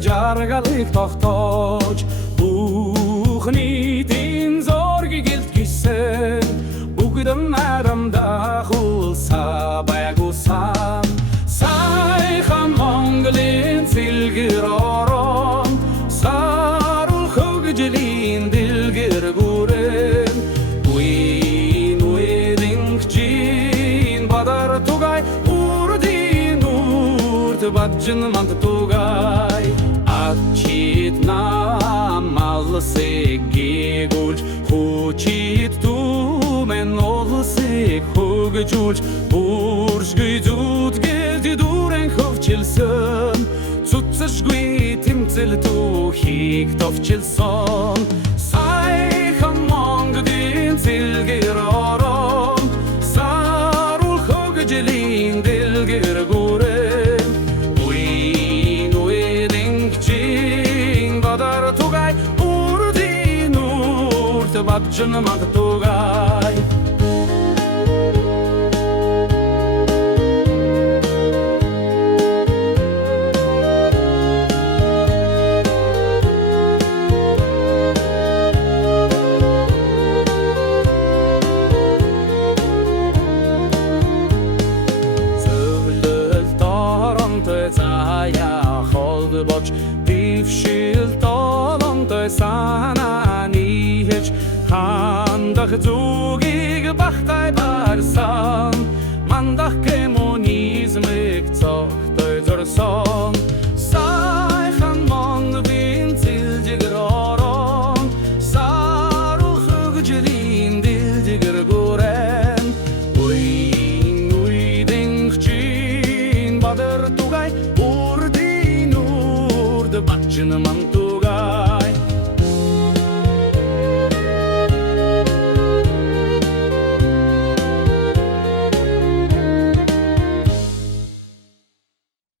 жаргалыг тогтоож бүхний зоргийг илтгэсэн бүгдэн нарамдах улсаа байгуулсан сайхан Монголын цэлгэр орон саруул хөгжлийн дэлгэр гүрэн уин чин бадар тугай урдын урд баджин мант тугай ачит намалсыг гигүүлж хүчит түмэн олсыг хөгжүүлж бүршгүй зүдгээд дүрэн хөвчилсөн цуцшгүй тэмцэл түүхийг товчилсон сайхан Монголын цэлгэр орон саруул хөгжлийн дэлгэр гүрэн уин чин бадар тугай урдын урд баджин мант тугай Boç difşil dolontoy sanani hiç handak zugig bachtay barsan mandak kommunizmik zohtoy zorson sayhan Monголын цэлгэр орон саруул хөгжлийн дэлгэр гүрэн уин чин бадар тугай баджин мант